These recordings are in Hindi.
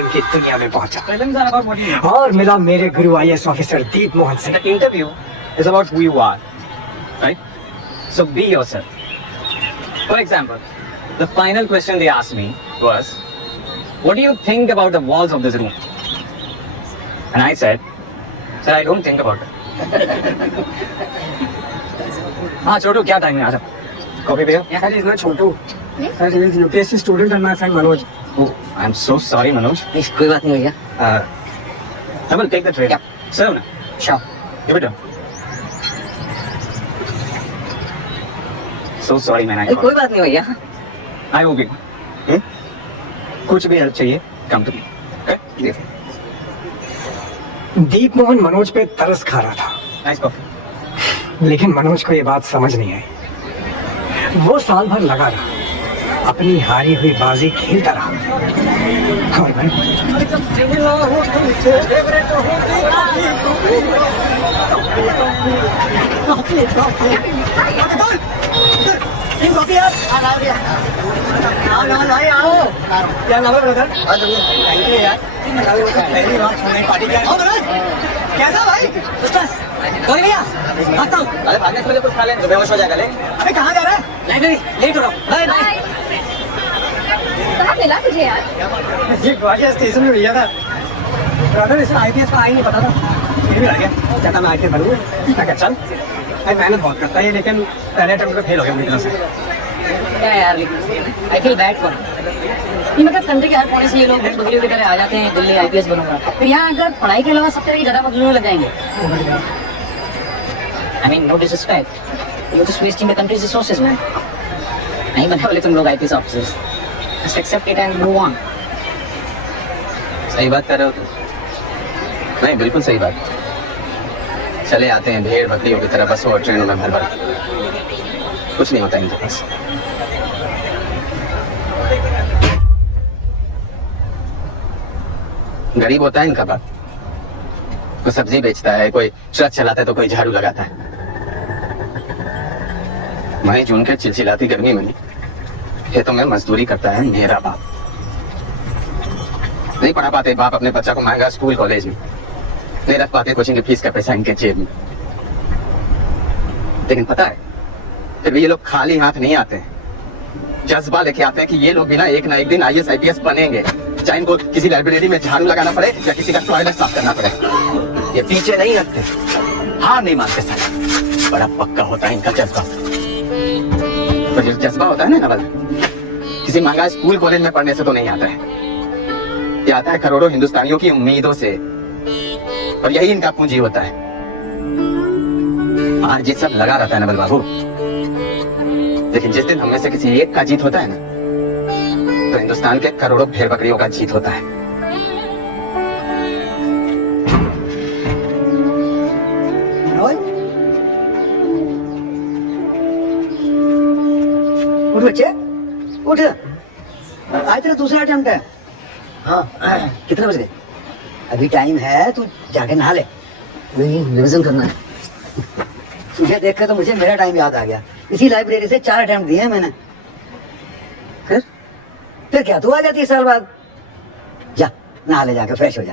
गेम की दुनिया में पहुंचा और मिला मेरे गुरु IAS ऑफिसर दीप मोहन से। The interview is about who you are, right? So be yourself. For example, the final question they asked me was, what do you think about the walls of this room? And I said, sir, I don't think about it. हाँ छोटू क्या टाइम है आजा कॉफी पियो That is not Chotu. That is UPSC student and my friend Manoj. Oh, I'm so sorry Manoj. कोई बात नहीं भैया। I will take the tray. Serve ना. Sure. Give it down. So sorry man. I कोई बात नहीं भैया। I will be. कुछ भी हेल्प चाहिए come to me. Okay? दीप मोहन मनोज पे तरस खा रहा था, Nice coffee. लेकिन मनोज को ये बात समझ नहीं आई। वो साल भर लगा रहा, अपनी हारी हुई बाजी खेलता रहा और मैं क्या नाम है ब्रदर? थैंक यू यार, पहली बार छोड़ने पार्टी कैसा भाई? कोई भैया आता हूँ। अरे भागने से पहले कुछ खा लें तो बेहोश हो जाएगा ले। अरे कहाँ जा रहा है? लाइब्रेरी लेट हो रहा हूँ। Bye bye. कहाँ मिला तुझे यार? ये ग्वालियर स्टेशन में भैया था। ब्रदर इसमें IPS का आ ही नहीं पता था, फिर भी आ गया। कहता मैं IPS बनूंगा। मैं कहा चल। भाई मेहनत बहुत करता है लेकिन पहले अटेम्प्ट में फेल हो गया मेरी तरफ से। क्या यार आई फील बैड फॉर ये मतलब कंट्री के हर कोने से ये लोग बकरियों की तरह आ जाते हैं दिल्ली IPS बनूंगा, फिर यहाँ अगर पढ़ाई के अलावा सब तरह की ज़्यादा मजदूर लग जाएंगे। I mean no disrespect, you're just wasting the country's resources man। नहीं बने बोले तुम लोग IPS officers, just accept it and move on। सही बात कर रहे हो तुम। नहीं बिल्कुल सही बात। चले आते हैं भेड़ बकरियों की तरह बसों और ट्रेनों में भर भर, कुछ नहीं होता इनके पास। गरीब होता है इनका बाप, कोई सब्जी बेचता है, कोई ट्रक चलाता है तो कोई झाड़ू लगाता है। मई जून के चिलचिलाती गर्मी में खेतों में मजदूरी करता है मेरा बाप। नहीं पढ़ा पाते बाप अपने बच्चा को महंगा स्कूल कॉलेज में, नहीं रख पाते कोचिंग की फीस का पैसा इनके जेब में। लेकिन पता है फिर भी ये लोग खाली हाथ नहीं आते हैं, जज्बा लेके आते हैं कि ये लोग भी ना एक दिन IAS IPS बनेंगे, चाहे इनको किसी लाइब्रेरी में झाड़ू लगाना पड़े या किसी का टॉयलेट साफ करना पड़े। ये पीछे नहीं लगते, हार नहीं मानते सर। बड़ा पक्का होता है इनका जज्बा। तो जो जज्बा होता है ना नवल, किसी महंगा स्कूल कॉलेज में पढ़ने से तो नहीं आता है, ये आता है करोड़ों हिंदुस्तानियों की उम्मीदों से, और यही इनका पूंजी होता है। हार जीत सब लगा रहता है नवल बाबू, लेकिन जिस दिन हम में से किसी एक का जीत होता है ना, तो हिंदुस्तान के करोड़ों भेड़ बकरियों का जीत होता है। उठ बच्चे उठ, आज तेरा दूसरा अटेम्प्ट है। हाँ कितने बज गए? अभी टाइम है, तू जाके नहा ले। नहीं रिविजन करना है। तुझे देख कर तो मुझे मेरा टाइम याद आ गया, इसी लाइब्रेरी से 4 अटेम्प्ट दिए हैं मैंने। फिर क्या तू आ जाती है साल बाद? जा नहा ले, जाके फ्रेश हो जा।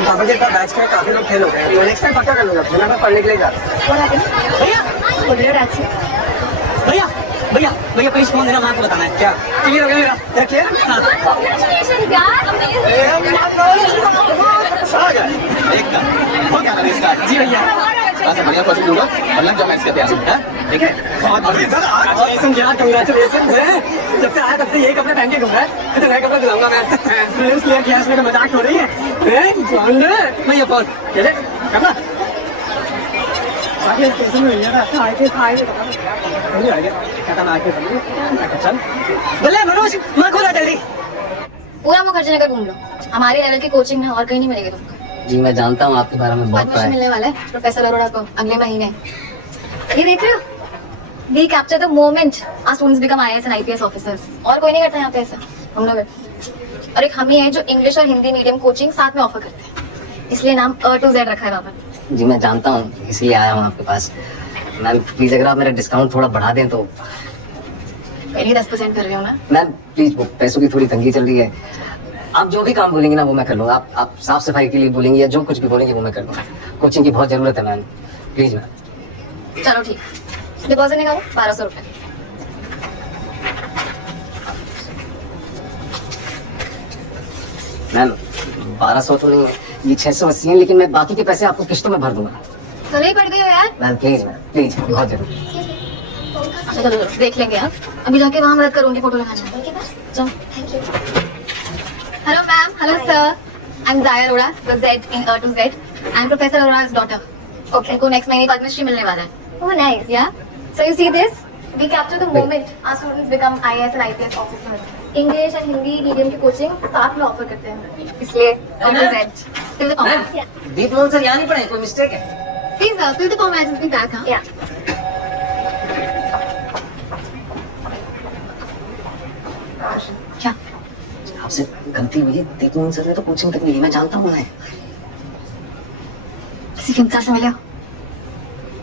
पापा के पास बैच का काफी लोग फेल हो गए, तो नेक्स्ट टाइम पक्का कर लूंगा। मैं पढ़ने के लिए जा रहा हूँ। भैया भैया भैया प्लीज फोन देना, मैं आपको बताना है। क्या क्लियर हो गया मेरा? क्या क्लियर? Congratulations यार, जी भैया बढ़िया कोचिंग दूंगा और लग जाओ मैं इसके तैयार हूँ, ठीक है? बहुत यार कंग्रेचुलेशन है, जब से आया तब से यही कपड़े पहन के घूम रहा है, तो नए कपड़े दिलाऊंगा मैं। क्लियर किया, इसमें मजाक हो रही है। भैया फोन चले करना स्टेशन में भैया था, आए चल बोले मनोज मैं खोला जल्दी। पूरा मुखर्जी नगर घूम लो, हमारे लेवल की कोचिंग है और कहीं नहीं मिलेगी तुमको। जी मैं जानता हूँ आपके बारे में बहुत एडमिशन मिलने वाला है प्रोफेसर अरोड़ा को अगले महीने। ये देख रहे हो, we capture the moment our students become IAS and IPS officers. और कोई नहीं करता यहाँ पे ऐसा, हम लोग। और एक हम ही है जो इंग्लिश और हिंदी मीडियम कोचिंग साथ में ऑफर करते हैं, इसलिए नाम A to Z रखा है वहाँ पर। जी मैं जानता हूँ, इसलिए आया हूँ आपके पास। मैम प्लीज अगर आप मेरा डिस्काउंट थोड़ा बढ़ा दें तो। पहले 10% कर रही हूँ ना। मैम प्लीज, वो पैसों की थोड़ी तंगी चल रही है। आप जो भी काम बोलेंगे ना वो मैं कर लूँगा। आप साफ सफाई के लिए बोलेंगे या जो कुछ भी बोलेंगे वो मैं कर लूँगा। कोचिंग की बहुत जरूरत है मैम, प्लीज मैम। चलो ठीक, डिपॉजिट निकालो 1200 रुपये। मैम 1200 तो नहीं है, ये 680 है, लेकिन मैं बाकी के पैसे आपको किस्तों में भर दूंगा। चलो ही पड़ गई हो यार। मैम प्लीज बहुत जरूरी। अच्छा चलो देख लेंगे आप, अभी जाके वहाँ मदद करूँगी फोटो लगाना। जाओ। Thank you. Hello ma'am, hello sir, I am Jaya Arora, the Z in A to Z. I am professor Arora's daughter. Okay, को नेक्स्ट महीने पद्मश्री मिलने वाला है। Oh nice, yeah? So you see this, we capture the moment our students become IAS and IPS officers. English and Hindi medium की कोचिंग साथ में ऑफर करते हैं, इसलिए A to Z. Fill the form. Deep Mohan sir यहाँ नहीं पढ़े, कोई मिस्टेक है? Please fill the form and just be back, huh? Yeah. क्या? आपसे गलती हुई है, दीप मोहन सर ने तो कोचिंग तक मिली, मैं जानता हूँ उन्हें। किसी फिल्म स्टार से मिले हो?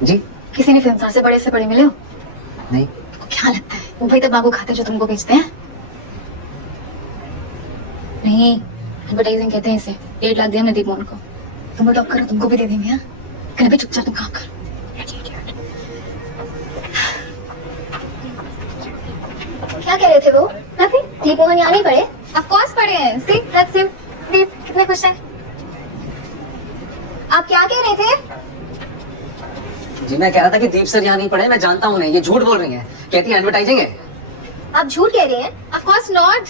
जी किसी ने फिल्म स्टार से बड़े मिले हो? नहीं। तुमको क्या लगता है वो भाई तंबाकू खाते जो तुमको बेचते हैं? नहीं, एडवर्टाइजिंग कहते हैं इसे। 1.5 लाख दिया हमने दीप मोहन को। तुम टॉप करो, तुमको भी दे देंगे। हाँ, कल भी चुपचाप तुम काम करो। क्या कह रहे थे वो? नथिंग। दीप मोहन यहाँ नहीं पढ़े? ऑफ कोर्स पढ़े हैं। See that's him. दीप कितने खुश हैं। आप क्या कह रहे थे? जी मैं कह रहा था कि दीप सर यहाँ नहीं पढ़े, मैं जानता हूँ उन्हें, ये झूठ बोल रही हैं, कहती है एडवर्टाइजिंग है। आप झूठ कह रहे हैं? ऑफ कोर्स नॉट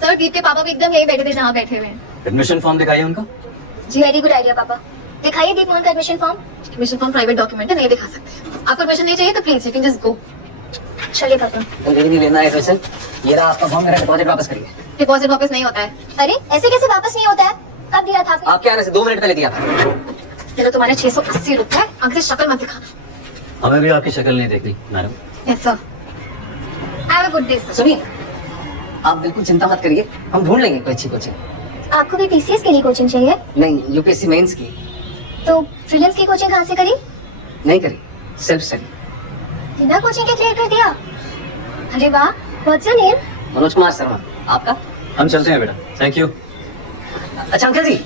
सर, दीप के पापा भी एकदम यही बैठे थे जहाँ बैठे हुए हैं। एडमिशन फॉर्म दिखाइए उनका। जी वेरी गुड आइडिया पापा, दिखाइए दीप मोहन का admission form. Admission form private document है, नहीं दिखा सकते। आपको परमिशन नहीं चाहिए तो please you can just go. चलिए पापा। मुझे नहीं लेना है एडमिशन, ये रहा आपका फॉर्म, मेरा डिपॉजिट वापस करिए। डिपॉजिट वापस नहीं होता है। अरे ऐसे कैसे वापस नहीं होता है? कब दिया था आपने? आपके आने से 2 मिनट पहले दिया था। चलो तुम्हारे 680 रुपए, आगे शक्ल मत दिखाना। हमें भी आपकी शक्ल नहीं देखी madam. Yes sir. Have a good day sir. सुनिए, आप बिल्कुल चिंता मत करिए, हम ढूंढ लेंगे कोई अच्छी कोचिंग। आपको भी PCS के लिए कोचिंग चाहिए? नहीं, यूपीएससी मेंस की। तो प्रीलिम्स की कोचिंग कहाँ से करी? नहीं करी, सेल्फ स्टडी। बिना कोचिंग के क्लियर कर दिया? अरे वाह, what's your name? Manoj Kumar Sharma. आपका? हम चलते हैं बेटा, थैंक यू। अच्छा अंकल जी,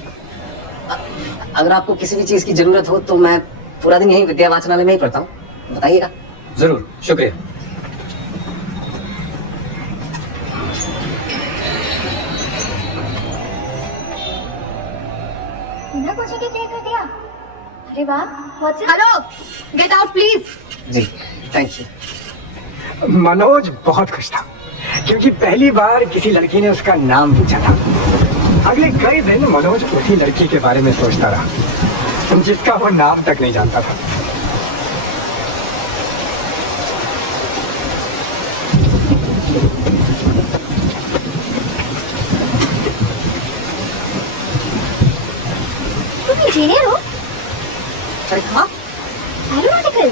अगर आपको किसी भी चीज की जरूरत हो तो मैं पूरा दिन यही विद्या वाचनालय में ही पढ़ता हूँ, बताइएगा। जरूर, शुक्रिया। बिना कोचिंग के क्लियर कर दिया? अरे वाह, what's hello, get out please. जी थैंक यू। मनोज बहुत खुश था क्योंकि पहली बार किसी लड़की ने उसका नाम पूछा था। अगले कई दिन मनोज उसी लड़की के बारे में सोचता रहा जिसका वो नाम तक नहीं जानता था। तुम इंजीनियर हो? हाँ, एरोनॉटिकल?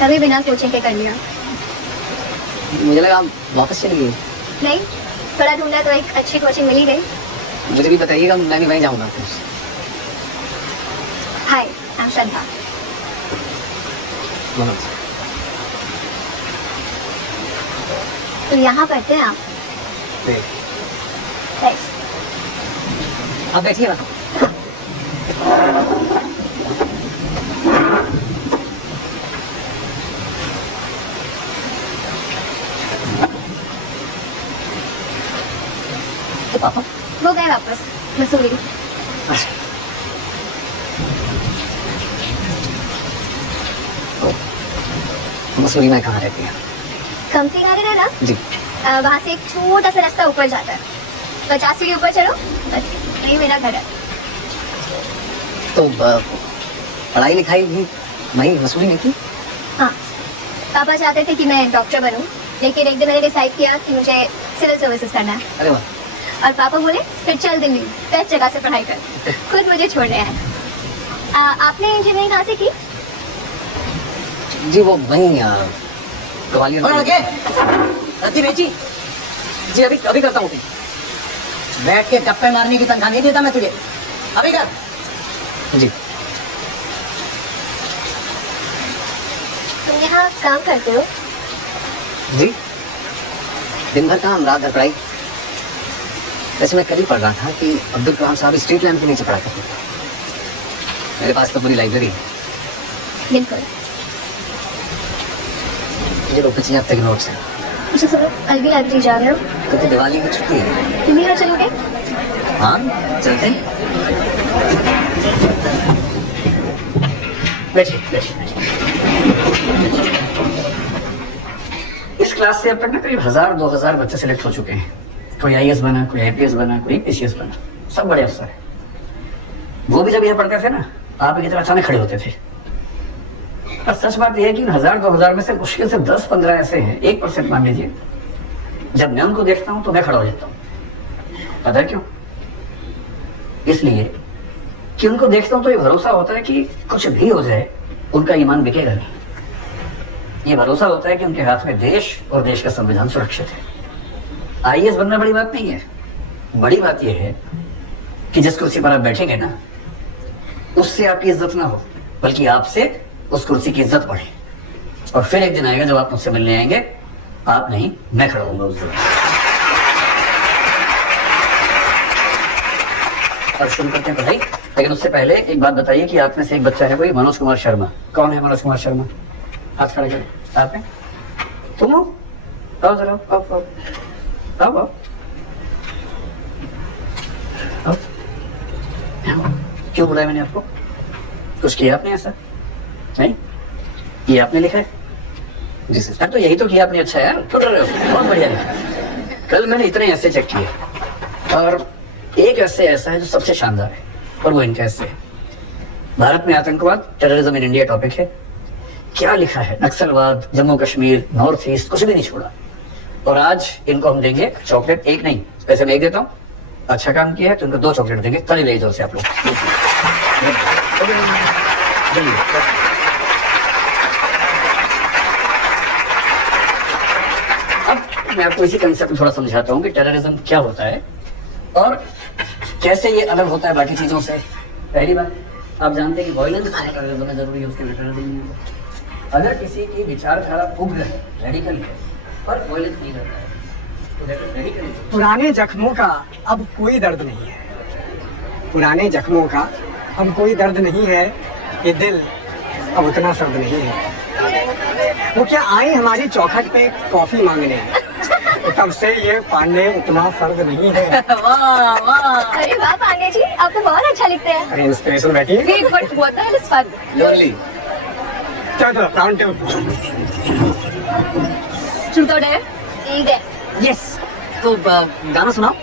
तभी बिना कोचिंग के कर लिया? मुझे लगा आप वापस चली गई। नहीं, थोड़ा ढूंढा तो एक अच्छी कोचिंग मिल ही गई। मुझे भी बताइएगा, मैं भी वहीं जाऊंगा। हाय, आई एम श्रद्धा। मनोज। तो यहाँ पढ़ते हैं आप? Nice. आप बैठिए ना। तो पापा वो गए वापस मसूरी। मसूरी में कहाँ रहती है? कम्पनी गार्डन है ना जी। वहाँ से एक छोटा सा रास्ता ऊपर जाता है, 50 सीढ़ी ऊपर चलो, बस यही मेरा घर है। तो पढ़ाई लिखाई भी वहीं मसूरी में की? हाँ, पापा चाहते थे कि मैं डॉक्टर बनूं, लेकिन एक दिन मैंने डिसाइड किया कि मुझे सिविल सर्विसेज करना है। अरे वाह। और पापा बोले फिर चल दिल्ली, बेस्ट जगह से पढ़ाई कर। खुद मुझे छोड़ रहे हैं। आपने इंजीनियरिंग कहाँ से की? जी वो वहीं ग्वालियर में। रति बेची जी अभी अभी करता हूँ। बैठ के टप्पे मारने की तनख्वाह नहीं देता मैं तुझे, अभी कर। जी तुम यहाँ काम करते हो? जी दिन भर काम रात भर पढ़ाई। वैसे मैं कल ही पढ़ रहा था कि अब्दुल कलाम साहब स्ट्रीट लैम्प के नीचे पढ़ा करते थे। मेरे पास तो पूरी लाइब्रेरी है। बिल्कुल। मुझे तो 25 तक नोट्स हैं। अच्छा सुनो, कल भी लाइब्रेरी जा रहे हो? कल तो दिवाली की छुट्टी है। तुम भी यहाँ चलोगे? हाँ चलते हैं। बैठिए बैठिए बैठिए। इस क्लास से अब तक ना करीब 1000-2000 बच्चे सिलेक्ट हो चुके हैं। कोई आईएएस बना, कोई आईपीएस बना, कोई पीसीएस बना, सब बड़े अफसर हैं। वो भी जब यहाँ पढ़ते थे ना, आप की तरह अचानक खड़े होते थे। और सच बात यह है कि 1000-2000 में से मुश्किल से 10-15 ऐसे हैं, 1% मान लीजिए, जब मैं उनको देखता हूँ तो मैं खड़ा हो जाता हूँ। पता है क्यों? इसलिए कि उनको देखता हूँ तो ये भरोसा होता है कि कुछ भी हो जाए उनका ईमान बिकेगा नहीं। ये भरोसा होता है कि उनके हाथ में देश और देश का संविधान सुरक्षित है। आईएएस बनना बड़ी बात नहीं है। बड़ी बात यह है कि जिस कुर्सी पर आप बैठेंगे ना, उससे आपकी इज्जत ना हो, बल्कि आपसे उस कुर्सी की इज्जत बढ़े। और फिर एक दिन आएगा जब आप मुझसे मिलने आएंगे, आप नहीं मैं खड़ा होऊंगा उस दिन। और शुरू करते हैं पढ़ाई। लेकिन उससे पहले एक बात बताइए कि आप में से एक बच्चा है, कोई मनोज कुमार शर्मा। कौन है मनोज कुमार शर्मा? हाथ खड़े करें। आप हैं? तुम हो? आओ जरा, आओ आओ आओ आओ आओ। क्यों बुलाया मैंने आपको? कुछ किया आपने ऐसा? नहीं? ये आपने लिखा है? जी सर। तो यही तो किया आपने। अच्छा यार, क्यों डर रहे हो? बहुत बढ़िया लिखा। कल मैंने इतने ऐसे चेक किए और एक ऐसे ऐसा है जो सबसे शानदार है, और वो इनका ऐसे है। भारत में आतंकवाद, टेररिज्म इन इंडिया टॉपिक है। क्या लिखा है? नक्सलवाद, जम्मू कश्मीर, नॉर्थ ईस्ट, कुछ भी नहीं छोड़ा। और आज इनको हम देंगे चॉकलेट, एक नहीं, वैसे मैं एक देता हूँ। अच्छा काम किया है तो इनको 2 चॉकलेट देंगे। ताली ले जोर से आप लोग। अब मैं आपको इसी कंसेप्ट थोड़ा समझाता हूँ कि टेररिज्म क्या होता है और कैसे ये अलग होता है बाकी चीजों से। पहली बात, आप जानते हैं कि वायलेंस टेररिज्म में जरूरी है, उसके लिए टेररिज्म नहीं है। अगर किसी की विचारधारा उग्र है, रेडिकल है, पर वायलेंस नहीं करता है, तो रेडिकल है। पुराने जख्मों का अब कोई दर्द नहीं है। पुराने जख्मों का अब कोई दर्द नहीं है। ये दिल अब उतना सर्द नहीं है। वो क्या आई हमारी चौखट पे कॉफी मांगने, तो तब से ये पांडे उतना सर्द नहीं है। वाह वाह। अरे वाह पांडे जी, आप तो बहुत अच्छा लिखते हैं। अरे इंस्पिरेशन बैठी है। Wait, but what the hell is fun? Lonely. चलो राउंड 2। Truth or dare? एक है। यस, तो गाना सुनाओ।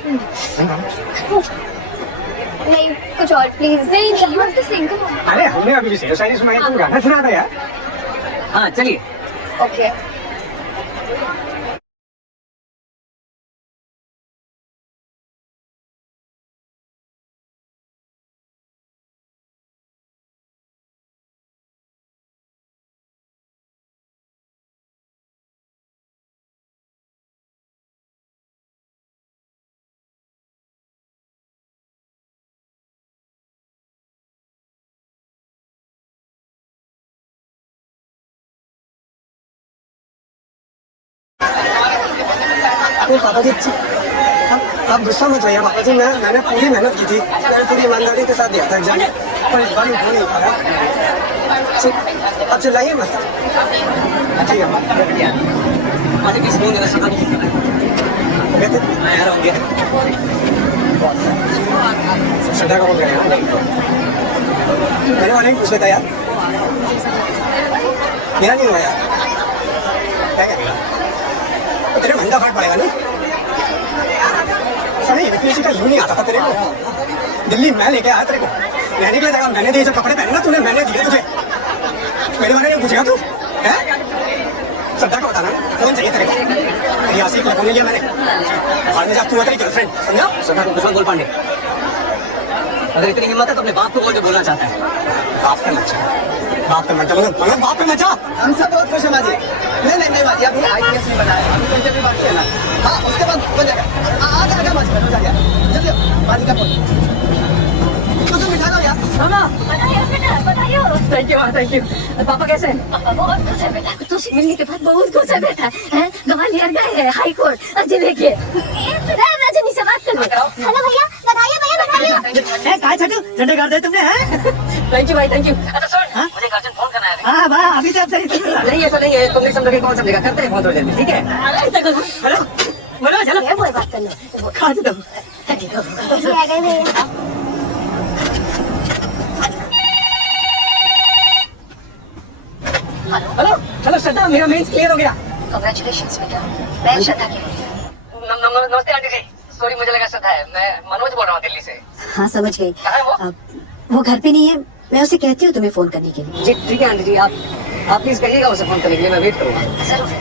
नहीं, कुछ और प्लीज। नहीं, you have to sing. Come on. अरे हमने अभी शेर शायरी सुनाई, तुम गाना सुना था यार। हाँ चलिए। Okay. तो पापा जी आप गुस्सा मत होइए पापा जी। मैंने पूरी मेहनत की थी, मैंने पूरी ईमानदारी के साथ दिया था एग्जाम, पर इस बार हो नहीं पाया। अब चिल्लाइए मत। ठीक है आज किस फोन देना सीधा नहीं मैं यार हो गया। श्रद्धा का बोल रहे हैं मेरे वाले कुछ बता यार। मेरा नहीं हुआ यार। क्या क्या तेरे घंटा फट पड़ेगा नहीं? सही यूपीएससी का यूं नहीं आता था तेरे को। दिल्ली मैं लेके आया तेरे को, रहने के लिए जगह मैंने दी, जो कपड़े पहने ना तूने मैंने दिए तुझे। मेरे बारे में पूछेगा तू है? श्रद्धा को बताना कौन चाहिए तेरे को? यासी को नहीं लिया मैंने। बाद में जब तू है तेरी गर्लफ्रेंड, समझा? श्रद्धा को कुछ बोल पांडे। अगर इतनी हिम्मत है तो अपने बाप को बोल के बोलना चाहता है। बाप पे मत जा, बाप पे मत जा, मगर बाप पे मत जा। हम सब बहुत खुश हैं माजी। नहीं नहीं नहीं माजी, अभी आईपीएस नहीं बनाया, अभी तो इंटरव्यू बाकी है ना। हाँ उसके बाद बन जाएगा। आगे आगे मत करो, जा जल्दी आओ, पानी का बोल तो तुम बिठा दो यार। मामा बताइए बेटा, बताइए। थैंक यू पापा कैसे हैं? पापा बहुत खुश है बेटा, तुझसे मिलने के बाद बहुत खुश है बेटा। हैं, ग्वालियर गए हैं हाई कोर्ट अर्जी लेके। रजनी से बात करो। हेलो भैया, बताइए भैया, बताइए। काय छटू झंडे गाड़ दे तुमने हैं? थैंक यू भाई, थैंक यू। अच्छा सुन, मुझे एक अर्जेंट फोन करना है। हाँ वाह, अभी से अब सही नहीं ऐसा नहीं है, तुम नहीं समझोगे कौन समझेगा, करते हैं फोन थोड़ी देर में, ठीक है? हेलो मनोज, हेलो ये बोल बात करना। खा दो। कैसे आ गए भैया? हेलो चलो श्रद्धा, मेरा मेंस क्लियर हो गया। कांग्रेचुलेशंस बेटा। मैं श्रद्धा की। नमस्ते आंटी जी, सॉरी मुझे लगा श्रद्धा है, मैं मनोज बोल रहा हूँ दिल्ली से। हाँ समझ गई। कहाँ है वो? वो घर पे नहीं है, मैं उसे कहती हूँ तुम्हें फोन करने के लिए। जी ठीक है आंटी जी, आप प्लीज कहिएगा उसे फोन करने के लिए, मैं वेट करूँगा। जरूर।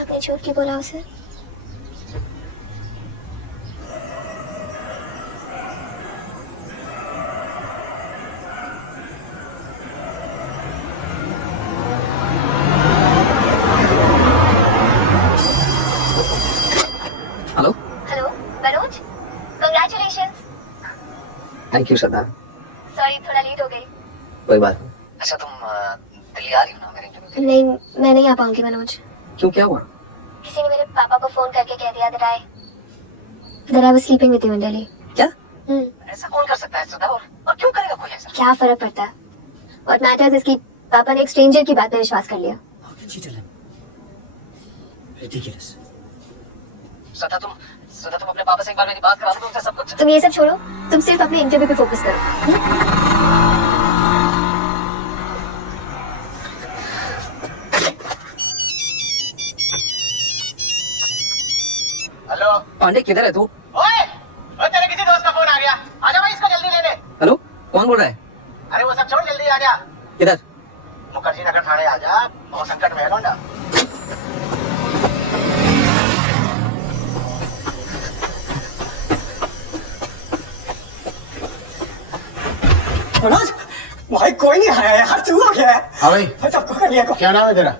आपने झूठ क्यों बोला उसे? Hello hello Manoj, congratulations. Thank you Shraddha. Sorry थोड़ा लेट हो गई। कोई बात नहीं। अच्छा तुम दिल्ली आ रही हो ना मेरे इंटरव्यू के लिए? नहीं, मैं नहीं आ पाऊंगी मनोज। क्यों, क्या हुआ? किसी ने मेरे पापा को फोन करके कह दिया that I was sleeping with you in Delhi। क्या? हम्म, ऐसा कौन कर सकता है श्रद्धा, और क्यों करेगा कोई ऐसा? क्या फर्क पड़ता है? What matters is कि पापा ने एक स्ट्रेंजर की बात में विश्वास कर लिया। श्रद्धा तुम अपने पापा से एक बार मेरी बात करा दो, तुमसे सब कुछ। तुम ये सब छोड़ो, तुम सिर्फ अपने इंटरव्यू पे फोकस करो। हेलो पांडे किधर है तू? ओए, ओए तेरे किसी दोस्त का फोन आ गया, आजा भाई इसको जल्दी लेने। हेलो कौन बोल रहा है? अरे वो सब छोड़, जल्दी आ जा। किधर? मुखर्जी नगर थाने आ जा, बहुत संकट में है लौंडा। मनोज भाई कोई नहीं आया यार, तू आ गया है। हाँ भाई, सबको कर लिया। क्या नाम है तेरा?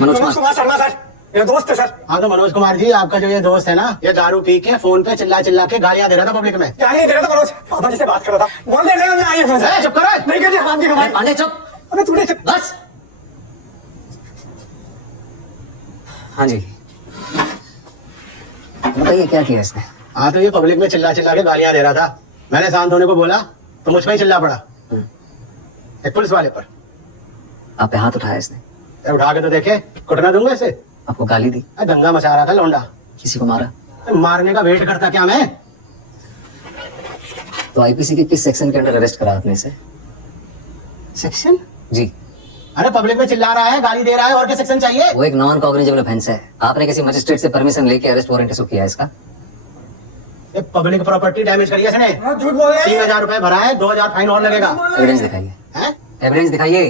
मनोज मनोज कुमार शर्मा सर, मेरा दोस्त है सर। हाँ तो मनोज कुमार जी, आपका जो ये दोस्त है ना, ये दारू पी के फोन पे चिल्ला चिल्ला के गालियां दे रहा था पब्लिक में। जाने नहीं दे रहा था मनोज, पापा जी से बात कर रहा था, बोल दे रहे हो ना आइए फोन से। चुप करो। नहीं करनी हराम की कमाई। पांडे चुप अबे तूने चुप। बस। हाँ जी बताइए क्या किया इसने? हाँ तो ये पब्लिक में चिल्ला चिल्ला के गालियां दे रहा था, मैंने शांत होने को बोला तो मुझ पर ही चिल्ला पड़ा, एक पुलिस वाले पर। आप पे हाथ उठाया इसने? तो उठा के तो देखे, कुटना दूंगा इसे। आपको गाली दी? दंगा मचा रहा था लौंडा। किसी को मारा? मारने का वेट करता क्या मैं? तो आईपीसी के किस सेक्शन के अंडर अरेस्ट करा आपने इसे? सेक्शन? जी अरे पब्लिक में चिल्ला रहा है, गाली दे रहा है, और क्या सेक्शन चाहिए? वो एक नॉन कॉग्निजेबल ऑफेंस है। आपने किसी मजिस्ट्रेट से परमिशन लेके अरेस्ट वारंट इशू किया है इसका? ये पब्लिक प्रॉपर्टी डैमेज करी है इसने। झूठ बोल रहे हैं। 3000 रुपए भरा है, 2000 फाइन और लगेगा। एविडेंस दिखाइए, हैं? एविडेंस दिखाइए।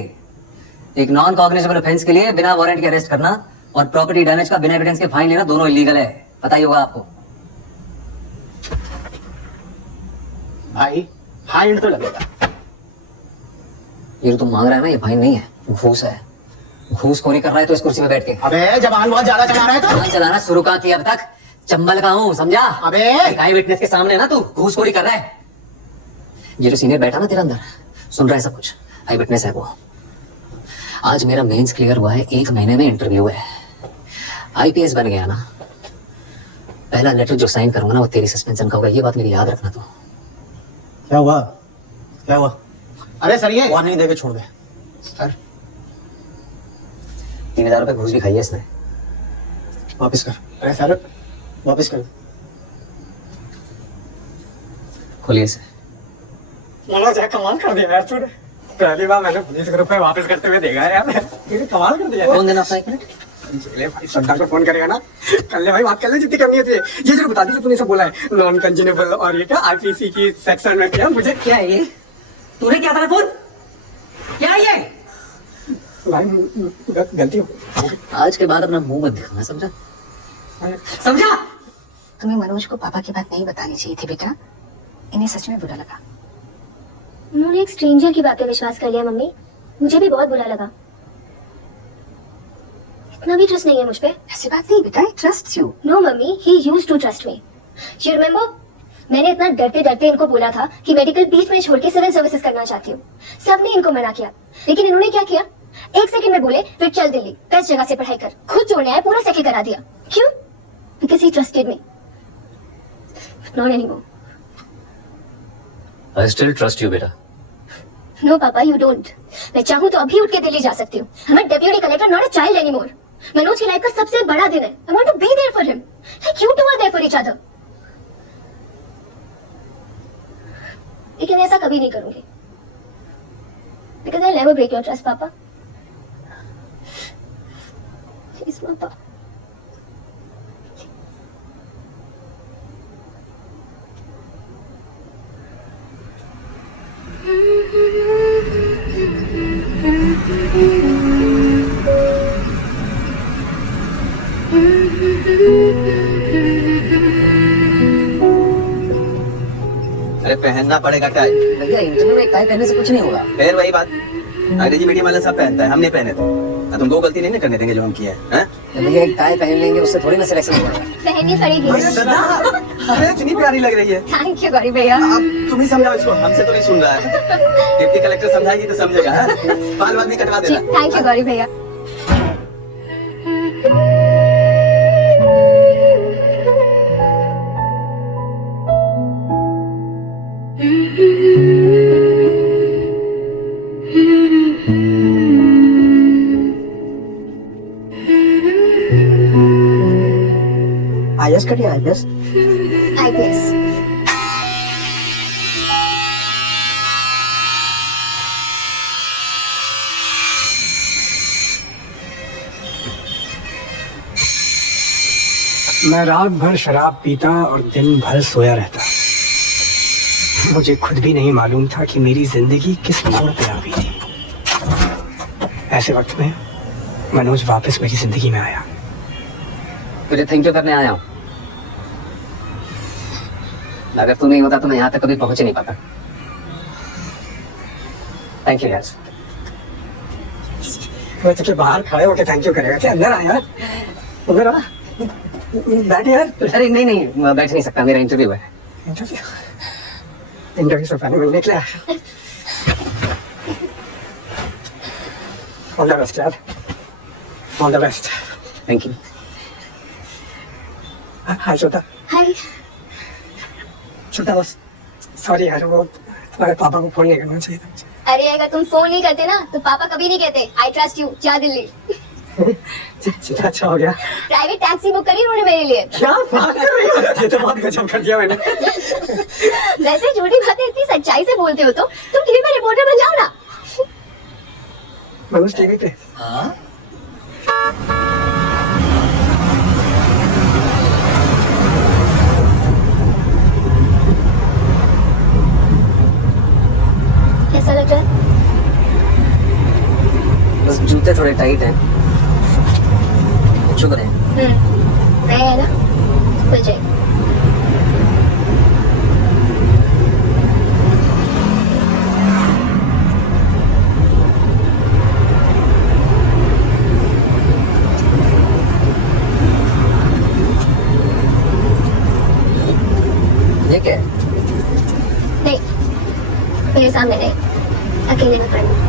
एक नॉन कॉग्निजेबल ऑफेंस के लिए बिना वारंट के अरेस्ट करना और प्रॉपर्टी डैमेज का बिना एविडेंस के फाइन लेना दोनों इलीगल है, पता ही होगा आपको। भाई फाइन तो लगेगा। ये जो तुम मांग रहा है ना, ये फाइन नहीं है, घूस है। घूस को नहीं कर रहा है तो इस कुर्सी पे बैठ के। अबे जबान बहुत ज्यादा चला रहा है तो। जबान चलाना शुरू कहाँ किया अब तक? चंबल का हूँ, समझा? अबे एक आई विटनेस के सामने ना तू घूसखोरी कर रहा है। ये जो सीनियर बैठा ना तेरे अंदर, सुन रहा है सब कुछ, आई विटनेस है वो। आज मेरा मेंस क्लियर हुआ है, 1 महीने में इंटरव्यू है। आईपीएस बन गया ना, पहला लेटर जो साइन करूंगा ना वो तेरी सस्पेंशन का होगा, ये बात मेरी याद रखना तू। क्या हुआ? क्या हुआ? अरे सर ये वार्निंग देके छोड़ दे। सर 3000 रुपए घूस भी खाई है इसने। वापस कर, अरे सर वापस कर। खोलिए इसे। मनोज यार कमाल कर दिया यार तूने। पहली बार मैंने पुलिस ग्रुप पे वापस करते हुए देखा है यार, तूने कमाल कर दिया। फोन देना अपना 1 मिनट। चले भाई, श्रद्धा को फोन करेगा ना, कर ले भाई, बात कर ले जितनी करनी है तुझे। ये जो बता दी तूने सब बोला है, नॉन कंज्यूमेबल और ये क्या आईपीसी की सेक्शन में क्या मुझे क्या है ये? तूने क्या था फोन? क्या है ये? भाई गलती हो गई। आज के बाद अपना मुंह मत दिखाना, समझा? समझा? तुम्हें मनोज को पापा की बात नहीं बतानी चाहिए थी बेटा। इन्हें सच में बुरा लगा। उन्होंने एक स्ट्रेंजर की बात पे विश्वास कर लिया मम्मी। मुझे भी बहुत बुरा लगा। इतना भी ट्रस्ट नहीं है मुझ पे। ऐसी बात नहीं बेटा, trust you. No mummy, he used to trust me. You remember, मैंने इतना डरते डरते इनको बोला था कि मेडिकल बीच में छोड़ के सिविल सर्विसेज करना चाहती हूँ। सबने इनको मना किया, लेकिन इन्होंने क्या किया, 1 सेकंड में बोले फिर चल दिल्ली, बेस्ट जगह से पढ़ाई कर। खुद छोड़ने आए, पूरा सेटल करा दिया। क्यों? Because he trusted me, not anymore. I still trust you बेटा। नो पापा, यू डोंट। मैं चाहूँ तो अभी उठ के दिल्ली जा सकती हूँ। I'm a deputy collector, not a child anymore. Manoj की लाइफ का सबसे बड़ा दिन है। I want to be there for him. Like you two are there for each other. लेकिन ऐसा कभी नहीं करूंगी। Because I'll never break your trust, पापा। Please, पापा। अरे पहनना पड़ेगा टाई। भैया इंटरव्यू में टाई पहनने से कुछ नहीं होगा। फिर वही बात, अंग्रेजी मीडियम वाला सब पहनता है, हम नहीं पहने थे। अब तुमको गलती नहीं ना करने देंगे जो हम किए हैं। भैया एक टाई पहन लेंगे, उससे थोड़ी ना सिलेक्शन होगा। पहननी पड़ेगी। अरे इतनी प्यारी लग रही है। थैंक यू गौरी भैया। अब तुम ही समझाओ इसको, हमसे तो नहीं सुन रहा है। डिप्टी कलेक्टर समझाएगी तो समझेगा। बाल वाल भी कटवा जी, देना। थैंक यू गौरी भैया। आईएएस करिए, आईएएस। IPS। मैं रात भर शराब पीता और दिन भर सोया रहता। मुझे खुद भी नहीं मालूम था कि मेरी जिंदगी किस मोड़ पे आ गई थी। ऐसे वक्त में मनोज वापस मेरी जिंदगी में आया। तुझे थैंक यू करने आया हूँ। अगर तू नहीं होता तो मैं यहाँ तक कभी पहुंच ही नहीं पाता। थैंक यू यार। मैं तुझे बाहर खड़े होके थैंक यू करेगा क्या? अंदर आ यार, अंदर आ, बैठ यार। अरे नहीं नहीं, मैं बैठ नहीं सकता, मेरा इंटरव्यू है। इंटरव्यू से पहले मिलने के लिए। ऑल द बेस्ट यार, all the best. Thank you. Hi Shweta. Hi. Shweta बस सॉरी यार, वो तुम्हारे पापा को फोन नहीं करना चाहिए था मुझे। अरे अगर तुम फोन नहीं करते ना तो पापा कभी नहीं कहते आई ट्रस्ट यू, जा दिल्ली। अच्छा हो गया। प्राइवेट टैक्सी बुक करी उन्होंने मेरे लिए। क्या बात कर रही हो? ये तो बहुत गजब कर दिया मैंने। वैसे झूठी बातें इतनी सच्चाई से बोलते हो तो तुम टीवी में रिपोर्टर बन जाओ ना। मनोज टीवी पे। हाँ? कैसा लग रहा है? बस जूते थोड़े टाइट हैं। शुक्र है। नया है ना, खुल जाएगा। ये क्या है? नहीं, मेरे सामने नहीं, अकेले में पढ़ना।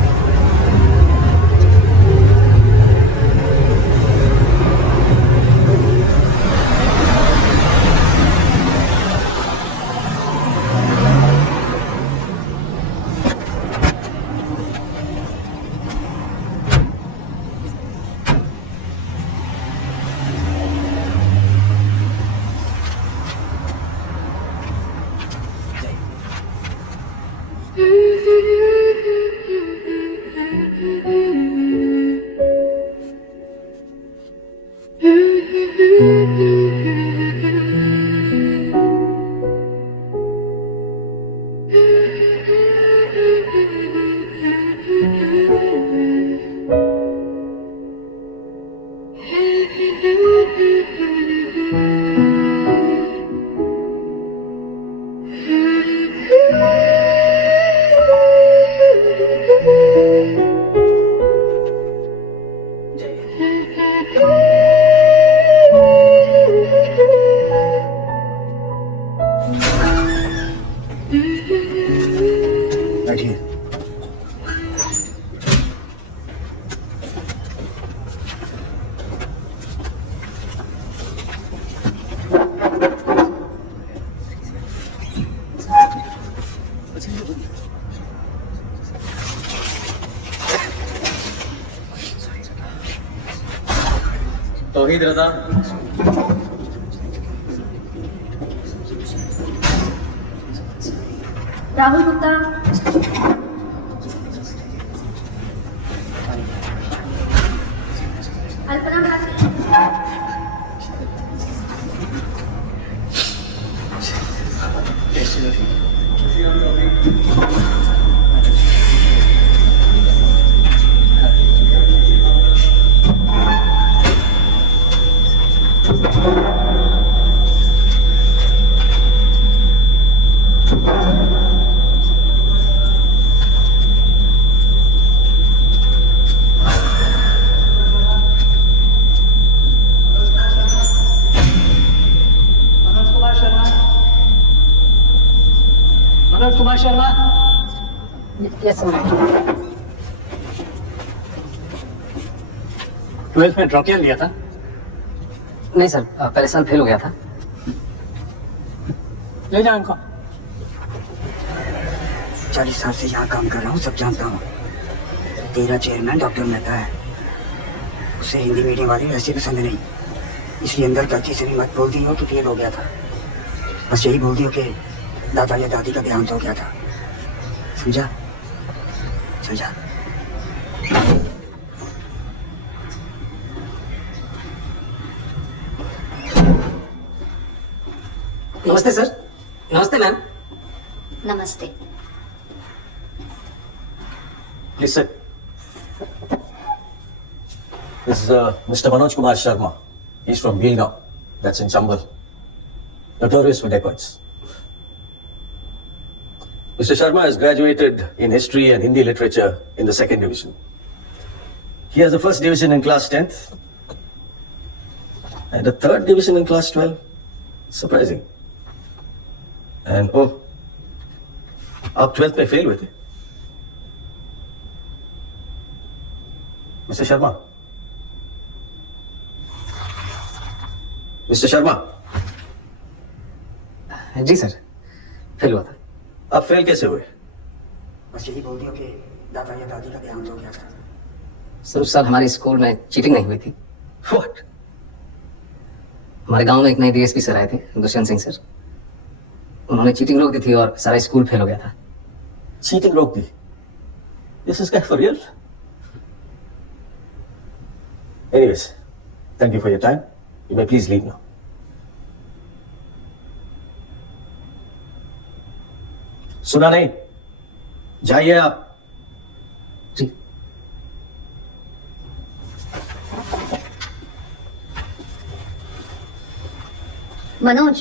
Tauheed Raza, Rahul Gupta, Alpana Bharti, Manoj Kumar Sharma. Yes sir. 12th में ड्रॉप ईयर लिया था? नहीं सर, पहले साल फेल हो गया था। ले जाओ इनको। 40 साल से यहाँ काम कर रहा हूँ, सब जानता हूँ। तेरा चेयरमैन डॉक्टर मेहता है, उसे हिंदी मीडियम वाली वैसे पसंद नहीं, इसलिए अंदर गलती से भी मत बोल दी हो कि फेल हो गया था। बस यही बोल दियो कि दादा या दादी का देहांत हो गया था। समझा? समझा? नमस्ते सर। नमस्ते मैम। नमस्ते। please sit. This is Mr. Manoj Kumar Sharma. He's from Bilgaon. That's in Chambal. Notorious for dacoits. Mr. Sharma has graduated in history and Hindi literature in the 2nd division. He has the 1st division in class 10th and the 3rd division in class 12. Surprising. And oh, आप 12th में फेल हुए थे। मिस्टर शर्मा, मिस्टर शर्मा, जी सर, फेल हुआ था। आप फेल कैसे हुए? बस यही बोल दियो कि दादा या दादी का देहांत हो गया था। सर उस साल हमारे स्कूल में चीटिंग नहीं हुई थी। What? हमारे गांव में एक नए डीएसपी सर आए थे, दुष्यंत सिंह सर। उन्होंने चीटिंग रोक दी थी और सारा स्कूल फेल हो गया था। चीटिंग रोक दी? This is for real? Anyways, thank you for your time. You may please leave now. सुना नहीं? जाइए आप। जी। मनोज,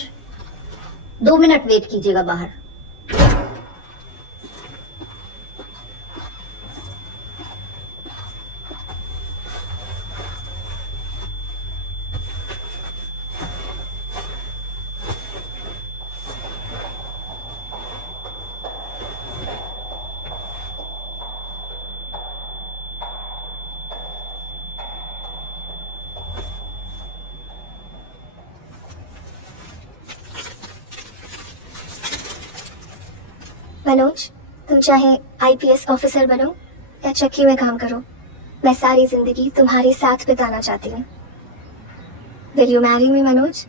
2 मिनट वेट कीजिएगा बाहर। मनोज, तुम चाहे आईपीएस ऑफिसर बनो या चक्की में काम करो, मैं सारी जिंदगी तुम्हारे साथ बिताना चाहती हूँ। Will you marry me, Manoj?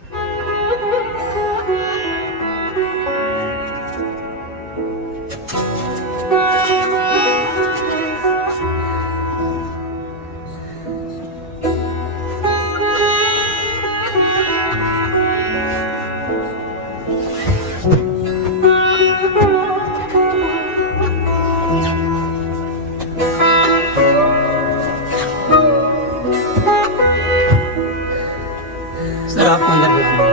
Sir आपको अंदर भेजना।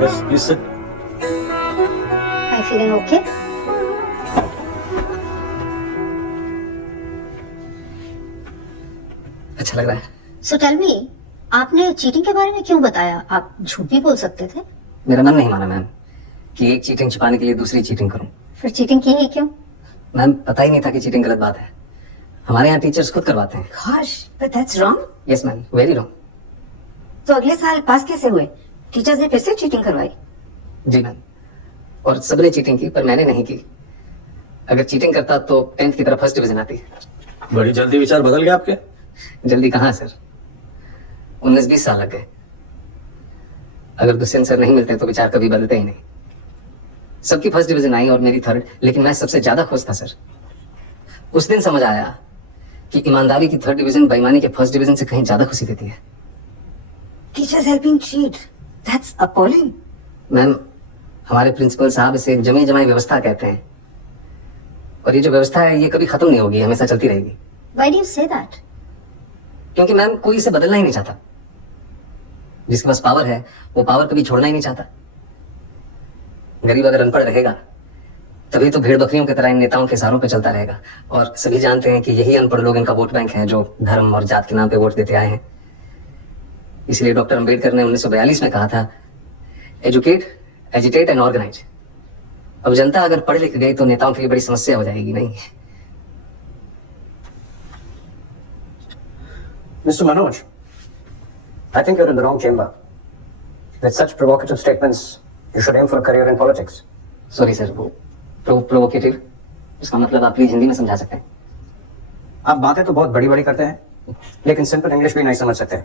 Yes, please sit. I feeling okay? अच्छा लग रहा है। सो टेल मी, आपने चीटिंग के बारे में क्यों बताया? आप झूठ भी बोल सकते थे। मेरा मन नहीं माना मैम कि एक चीटिंग छिपाने के लिए दूसरी चीटिंग करूं। फिर चीटिंग की ही क्यों? मैम पता ही नहीं था कि चीटिंग गलत बात है। हमारे यहाँ टीचर्स खुद करवाते हैं। Gosh, but that's wrong. Yes ma'am, very wrong. तो अगले साल पास कैसे हुए? टीचर्स ने फिर से चीटिंग करवाई। जी मैम, और सबने चीटिंग की पर मैंने नहीं की। अगर चीटिंग करता तो 10th की तरफ फर्स्ट डिवीजन आती। बड़ी जल्दी विचार बदल गए आपके। जल्दी कहाँ सर, 19-20 साल लग गए। अगर दुष्यंत सर नहीं मिलते तो विचार कभी बदलते ही नहीं। सबकी फर्स्ट डिवीजन आई और मेरी थर्ड, लेकिन मैं सबसे ज्यादा खुश था सर। उस दिन समझ आया कि ईमानदारी की थर्ड डिवीजन बेईमानी के फर्स्ट डिवीजन से कहीं ज्यादा खुशी देती है। Teachers helping cheat, that's appalling. Ma'am, हमारे प्रिंसिपल साहब इसे जमी जमाई व्यवस्था कहते हैं, और ये जो व्यवस्था है ये कभी खत्म नहीं होगी, हमेशा चलती रहेगी। Why do you say that? क्योंकि मैम कोई इसे बदलना ही नहीं चाहता। जिसके पास पावर है वो पावर कभी छोड़ना ही नहीं चाहता। गरीब अगर अनपढ़ रहेगा तभी तो भेड़ बकरियों की तरह इन नेताओं के इशारों पे चलता रहेगा, और सभी जानते हैं कि यही अनपढ़ लोग इनका वोट बैंक है जो धर्म और जात के नाम पे वोट देते आए हैं। इसलिए डॉक्टर अंबेडकर ने 1942 में कहा था, एजुकेट, एजिटेट एंड ऑर्गेनाइज। अब जनता अगर पढ़ लिख गई तो नेताओं के लिए बड़ी समस्या हो जाएगी। नहीं Mr. Manoj, I think you're in the wrong chamber. With such provocative statements, you should aim for a career in politics. Sorry sir, वो प्रोवोकेटिव, इसका मतलब आप प्लीज हिंदी में समझा सकते हैं? आप बातें तो बहुत बड़ी बड़ी करते हैं, लेकिन सिंपल इंग्लिश भी नहीं समझ सकते।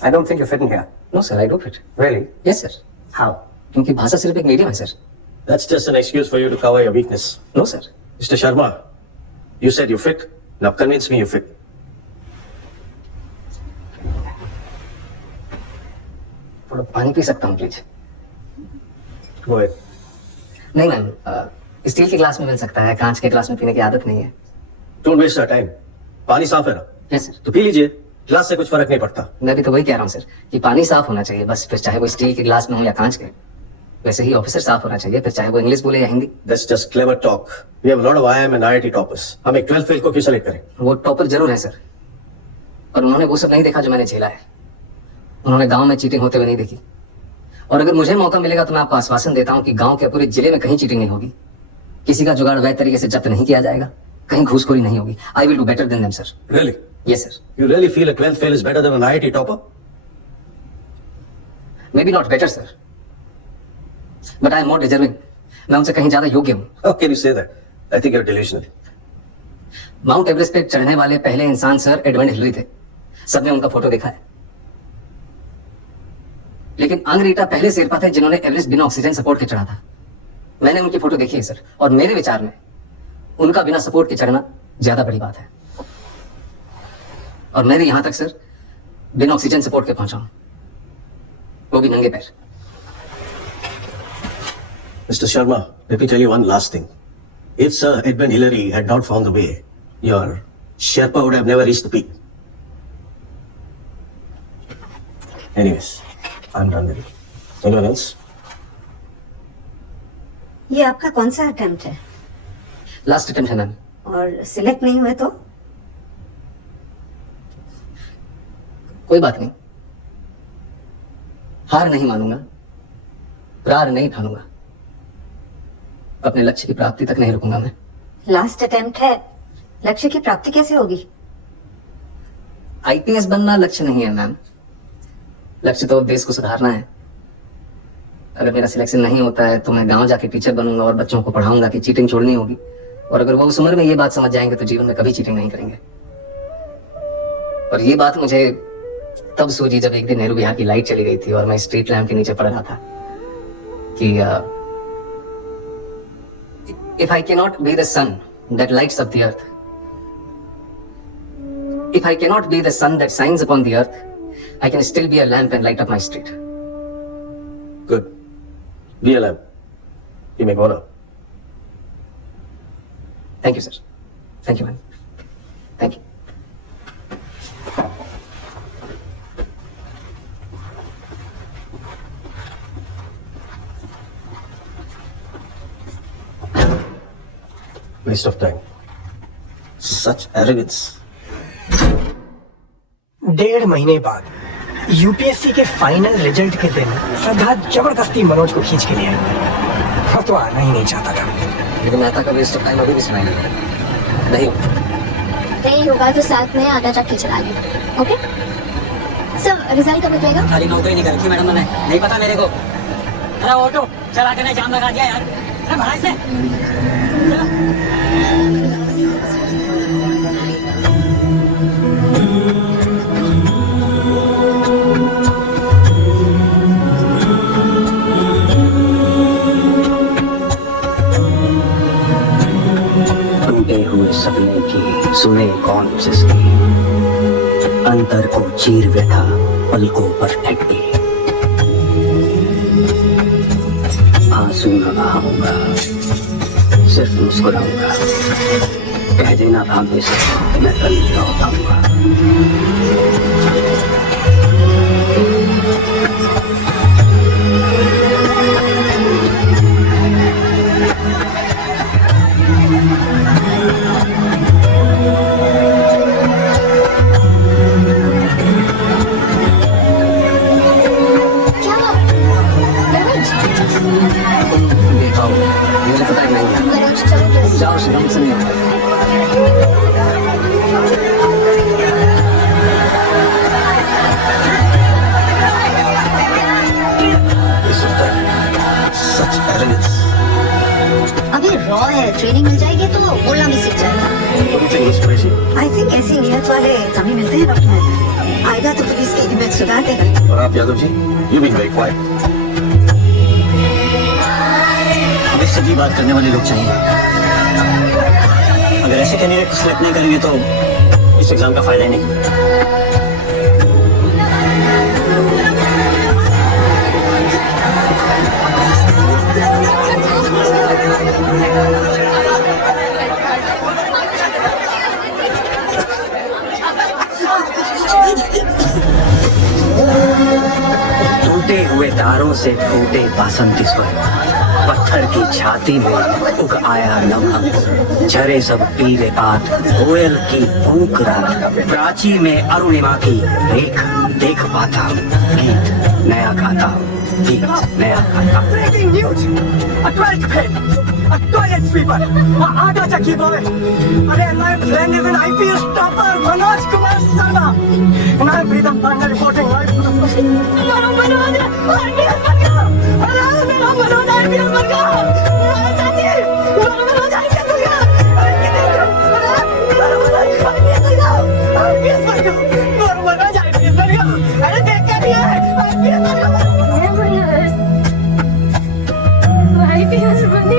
I don't think you fit in here. No sir, I do fit. Really? Yes sir. How? क्योंकि भाषा सिर्फ एक मीडियम है sir. That's just an excuse for you to cover your weakness. No sir. Mr. Sharma, you said you fit. Now convince me you fit. थोड़ा पानी पी सकता हूँ प्लीज? Go ahead. नहीं मैम, स्टील के ग्लास में मिल सकता है, कांच के ग्लास में पीने की आदत नहीं है। Don't waste our time. पानी साफ है ना? Yes sir. तो पी लीजिए, ग्लास से कुछ फर्क नहीं पड़ता। मैं भी तो वही कह रहा हूँ सर कि पानी साफ होना चाहिए बस, फिर चाहे वो स्टील के ग्लास में हो या कांच के। वैसे ही ऑफिसर साफ होना चाहिए, फिर चाहे वो इंग्लिश बोले या Hindi. That's just clever talk. We have a lot of IIM and IIT toppers. हम एक 12th फेल को क्यों सेलेक्ट करें? वो टॉपर जरूर है सर, पर उन्होंने वो सब नहीं देखा जो मैंने झेला है। उन्होंने गांव में चीटिंग होते हुए नहीं देखी, और अगर मुझे मौका मिलेगा तो मैं आपको आश्वासन देता हूं कि गांव के पूरे जिले में कहीं चीटिंग नहीं होगी, किसी का जुगाड़ वैध तरीके से जब्त नहीं किया जाएगा, कहीं घूसखोरी नहीं होगी। I will do better than them sir. Really? Yes sir. You really feel a 12th fail is better than an IIT topper? May be not better sir, but I am more deserving. मैं उनसे कहीं ज्यादा योग्य हूँ। How can you say that? I think you're delusional. Mount Everest पे चढ़ने वाले पहले इंसान सर एडमंड हिलरी थे, सबने उनका फोटो देखा है। लेकिन अंग्रेटा पहले शेरपा थे जिन्होंने एवरेस्ट बिना ऑक्सीजन सपोर्ट के चढ़ा था। मैंने उनकी फोटो देखी है सर, और मेरे विचार में उनका बिना सपोर्ट के चढ़ना ज्यादा बड़ी बात है। और मैंने यहां तक सर बिना ऑक्सीजन सपोर्ट के पहुंचा हूं, वो भी नंगे पैर। Mr. Sharma, let me tell you one last thing. If Sir Edmund Hillary had not found the way, your Sherpa would have never reached the peak. Anyways, I'm done with it. Anyone else? ये आपका कौन सा अटेम्प्ट है? लास्ट अटेम्प्ट है मैम। और सिलेक्ट नहीं हुए तो? कोई बात नहीं, हार नहीं मानूंगा, प्रार नहीं ठानूंगा, अपने लक्ष्य की प्राप्ति तक नहीं रुकूंगा मैं। लास्ट अटेम्प्ट है, लक्ष्य की प्राप्ति कैसे होगी? आईपीएस बनना लक्ष्य नहीं है मैम, लक्ष्य तो देश को सुधारना है। अगर मेरा सिलेक्शन नहीं होता है तो मैं गांव जाके टीचर बनूंगा और बच्चों को पढ़ाऊंगा कि चीटिंग छोड़नी होगी, और अगर वो उस उम्र में ये बात समझ जाएंगे तो जीवन में कभी चीटिंग नहीं करेंगे। और ये बात मुझे तब सूझी जब एक दिन नेहरू विहार की लाइट चली गई थी और मैं स्ट्रीट लैम्प के नीचे पड़ रहा था कि if I cannot be the sun that lights up the earth, if I cannot be the sun that shines upon the earth, I can still be a lamp and light up my street. Good. Be a lamp. You make honor. Thank you, sir. Thank you, man. Thank you. Waste of time. Such arrogance. 1.5 महीने बाद यूपीएससी के फाइनल रिजल्ट के दिन श्रद्धा जबरदस्ती मनोज को खींच के ले आई। वो तो आना ही नहीं चाहता था। लेकिन मेहता का वेस्ट ऑफ टाइम अभी भी सुनाई नहीं होगा तो साथ में आधा चक्की चला लियो। ओके सर, रिजल्ट कब निकलेगा? खाली नौकरी नहीं कर रखी मैडम, मैंने नहीं पता मेरे को। अरे ऑटो चला के जाम लगा दिया यार। अरे भाड़ा इससे। टूटे हुए सपने की सुने कौन जिसकी, अंतर को चीर बैठा पलकों पर ठहके। आंसू न बहाऊंगा, सिर्फ मुस्कुराऊंगा। कह देना भाग्य से मैं कल लौट आऊंगा। देखा हो, मुझे पता ही नहीं है। जाओ शिवम से नहीं होता। Such arrogance. अभी रॉ है, ट्रेनिंग मिल जाएगी तो बोलना भी सीख जाएगा। What do you think, Miss Qureshi? I think ऐसी नियत वाले कमी मिलते हैं वक्त में। आएगा तो पुलिस की इमेज सुधार देगा। और आप Yadav ji, you've been very quiet. हमें सभी बात करने वाले लोग चाहिए। अगर ऐसे कैंडिडेट सिलेक्ट नहीं करेंगे तो इस एग्जाम का फायदा ही नहीं। टूटे हुए तारों से फूटे बासंती स्वर, पत्थर की छाती में उग आया नव अंकुर। झरे सब पीले पात, कोयल की भूख रात, प्राची में अरुणिमा की देख देख पाता हूँ। गीत नया गाता हूँ, गीत नया गाता हूँ। Breaking news! A 12th fail! A toilet sweeper! A आटा चक्की बॉय! अरे my friend is an IPS topper, Manoj Kumar Sharma! And I'm Pritam Panda reporting live from the first. मेरा मनोज IPS बन गया! अरे मेरा मनोज IPS बन गया! मेरा चाची! मेरा मनोज IPS बन गया! अरे कितने मेरा मनोज IPS बन गया! IPS बन गया! मेरा मनोज IPS बन गया! अरे देख क्या दिया है? IPS बन गया!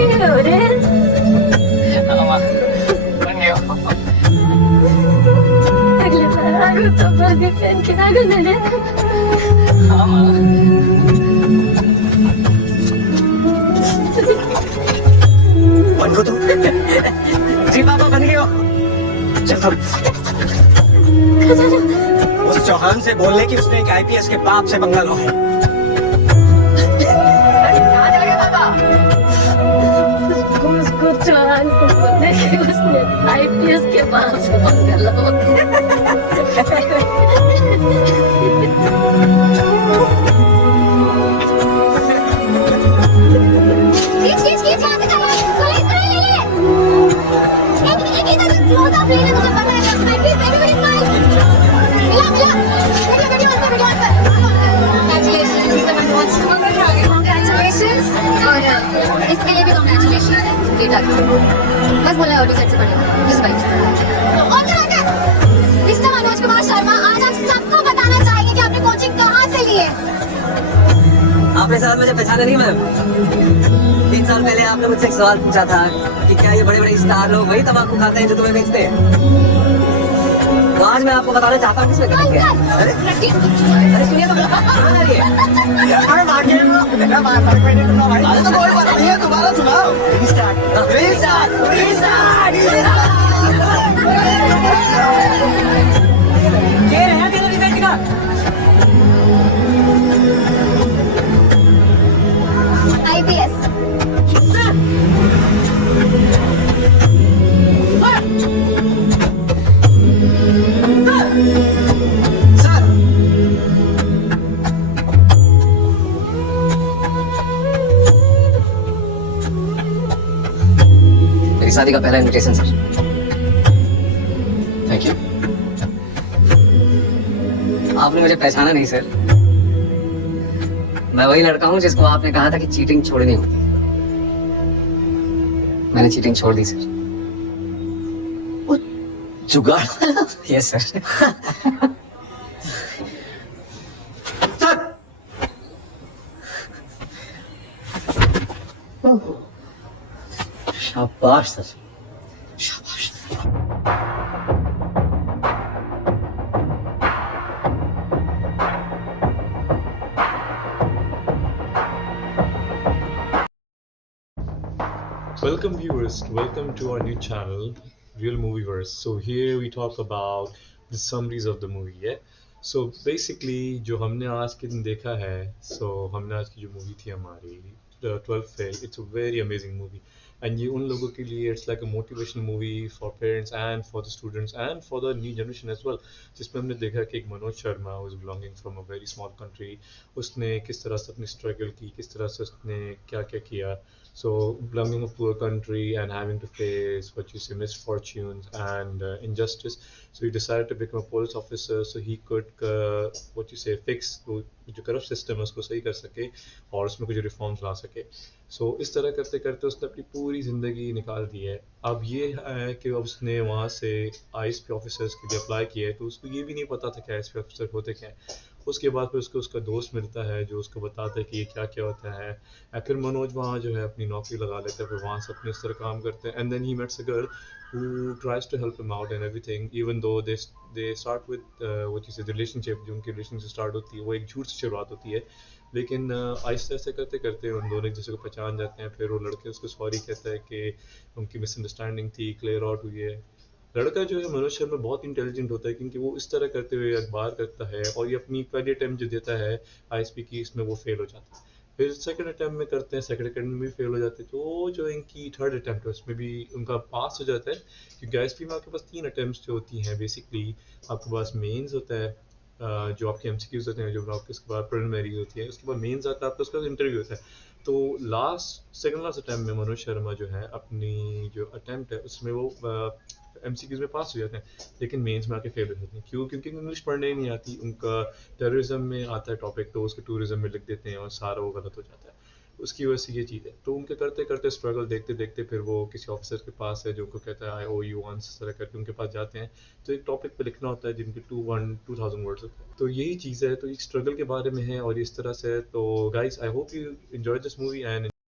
अगले बार आगो तो बर्गर पहन के आगो न रे। बन गो तुम जी पापा बन गए हो। चल उस चौहान से बोलने की उसने एक आईपीएस के बाप से बंगला लो है। उसको चौहान को बोलने की उसने आईपीएस के बाप से बंगला इसके लिए भी congratulations है। बस बोला ऑडियो सेट से पढ़ेगा इस बार। मिस्टर मनोज कुमार शर्मा, आज आप सबको बताना चाहेंगे कि आपने कोचिंग कहाँ से ली है। आपने शायद मुझे पहचाना नहीं मैम। 3 साल पहले आपने मुझसे एक सवाल पूछा था कि क्या ये बड़े बड़े स्टार लोग वही तंबाकू खाते हैं जो तुम्हें बेचते हैं। तो आज मैं आपको बताना चाहता हूँ किसमें गलती है। अरे सुनिए तो अरे तो कोई बात नहीं है, दोबारा सुनाओ। ये रहा तेरा रिजल्ट का। आईपीएस मेरी शादी का पहला इनविटेशन सर। Thank you. आपने मुझे पहचाना नहीं सर। मैं वही लड़का हूँ जिसको आपने कहा था कि चीटिंग छोड़नी होती है। मैंने चीटिंग छोड़ दी सर। जुगाड़ वाला? Yes sir. शाबाश सर, शाबाश। Welcome viewers, welcome to our new channel, Real Movieverse. So here we talk about the summaries of the movie, yeah? So basically जो हमने आज के दिन देखा है, so हमने आज की जो movie थी हमारी, The 12th Fail, it's a very amazing movie. And ये उन लोगों के लिए it's like a motivational movie for parents and for the students and for the new generation as well. जिसमें हमने देखा कि एक Manoj Sharma who is belonging from a very small country, उसने किस तरह से अपनी struggle की, किस तरह से उसने क्या क्या किया. So belonging to a poor country and having to face what you say misfortunes and injustice, so he decided to become a police officer so he could what you say fix जो corrupt system है उसको सही कर सके और उसमें कुछ reforms ला सके. So इस तरह करते करते उसने अपनी पूरी ज़िंदगी निकाल दी है. अब ये है कि अब उसने वहाँ से ISP ऑफिसर्स के लिए अप्लाई किया है, तो उसको ये भी नहीं पता था कि ISP ऑफिसर होते क्या हैं. उसके बाद फिर उसको उसका दोस्त मिलता है जो उसको बताता है कि ये क्या क्या होता है. आखिर मनोज वहाँ जो है अपनी नौकरी लगा लेता है, फिर वहाँ से अपने इस तरह काम करते हैं. And then he meets a girl who tries to help him out and everything, even though they start with what you say relationship, जो उनकी relationship start होती है वो एक झूठ से शुरुआत होती है, लेकिन आहिस्ते आहिस्ते करते करते उन दोनों एक दूसरे को पहचान जाते हैं. फिर वो लड़के उसको सॉरी कहता है कि उनकी मिसअंडरस्टैंडिंग थी, क्लियर आउट हुई है. लड़का जो है मनोज शर्मा बहुत इंटेलिजेंट होता है क्योंकि वो इस तरह करते हुए अखबार करता है और ये अपनी पहली अटैम्प्ट जो देता है ISP की, इसमें वो फेल हो जाता है. फिर सेकंड अटैम्प्ट में करते हैं, सेकंड अटैम्प्ट में भी फेल हो जाते हैं. तो जो इनकी थर्ड अटैम्प्ट है उसमें भी उनका पास हो जाता है, क्योंकि ISP में आपके पास 3 अटैम्प्ट जो होती हैं बेसिकली. आपके पास मेंस होता है, जो आपके MCQs होते हैं, जो आपके उसके बाद प्रिलिमिनरी होती है, उसके बाद मेंस आता है, आपका उसके बाद इंटरव्यू होता है. तो सेकंड लास्ट अटैम्प्ट में मनोज शर्मा जो है अपनी जो अटैम्प्ट है उसमें वो MCQs में पास हो जाते हैं, लेकिन मेंस में आके फेल हो जाते हैं. क्यों? क्योंकि इंग्लिश पढ़ने ही नहीं आती. उनका टेररिज्म में आता है टॉपिक, तो उसके टूरिज्म में लिख देते हैं और सारा वो गलत हो जाता है. उसकी वजह से ये चीज़ है. तो उनके करते करते स्ट्रगल देखते देखते फिर वो किसी ऑफिसर के पास है जो उनको कहता है आई ओ यू वंस, इस तरह करके उनके पास जाते हैं. तो एक टॉपिक पे लिखना होता है जिनके 2000 वर्ड्स होते हैं. तो यही चीज़ है, तो एक स्ट्रगल के बारे में है और इस तरह से. तो guys, I hope you enjoy this movie and